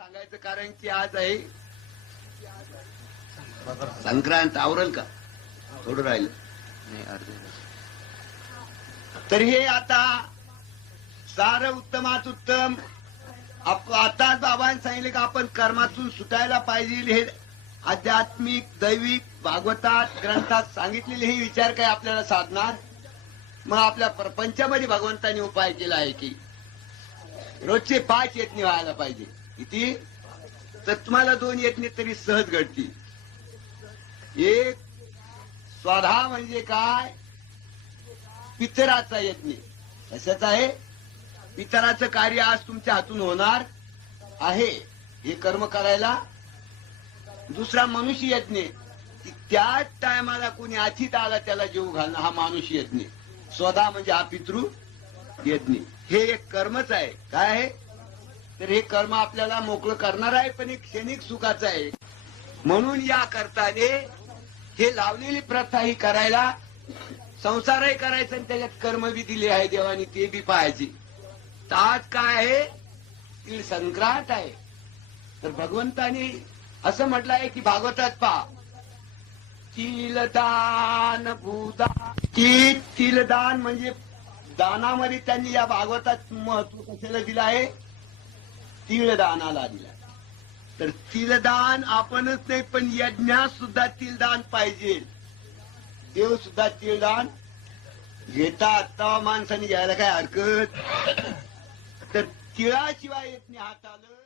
सांगायचं कारण की आज आहे संक्रांत. आवरल का? थोडं राहिलं. तर हे आता सारं उत्तमात उत्तम. आता बाबांनी सांगितले का आपण कर्मातून सुटायला पाहिजे. हे आध्यात्मिक दैविक भागवतात ग्रंथात सांगितलेले हे विचार काय आपल्याला साधणार. मग आपल्या प्रपंचामध्ये भगवंतांनी उपाय केला आहे की रोजचे 5 यज्ञ व्हायला पाहिजे. किती? तर तुम्हाला 2 यज्ञ तरी सहज घडतील. एक स्वधा म्हणजे काय? पितराचा यज्ञ. कशाचा आहे? पितराचं कार्य आज तुमच्या हातून होणार आहे हे कर्म करायला. दुसरा मनुष्य यज्ञ. त्याच टायमाला कोणी अतिथ आला त्याला जीव घालणं हा मानुष यज्ञ. स्वधा म्हणजे हा पितृ यज्ञ. हे एक कर्मच आहे. काय आहे? तर हे कर्म आपल्याला मोकळं करणार आहे पण एक क्षणिक सुखाचं आहे. म्हणून या करताने हे लावलेली प्रथा ही करायला, संसारही करायचा आणि त्याच्यात कर्म बी दिले आहे देवानी ते बी पाहायचे. तर आज काय आहे? तीळ संक्रांत आहे. तर भगवंतानी असं म्हटलं आहे की भागवतात पहा, तिलदान भूदान. तिलदान म्हणजे दानामध्ये त्यांनी या भागवतात महत्व कशाला दिलं आहे? तिळदानाला दिला. तर तिलदान आपणच नाही पण यज्ञात सुद्धा तिलदान पाहिजे. देव सुद्धा तिळदान घेतात. तेव्हा माणसाने घ्यायला काय हरकत. तर तिळाशिवाय यज्ञ हात आलं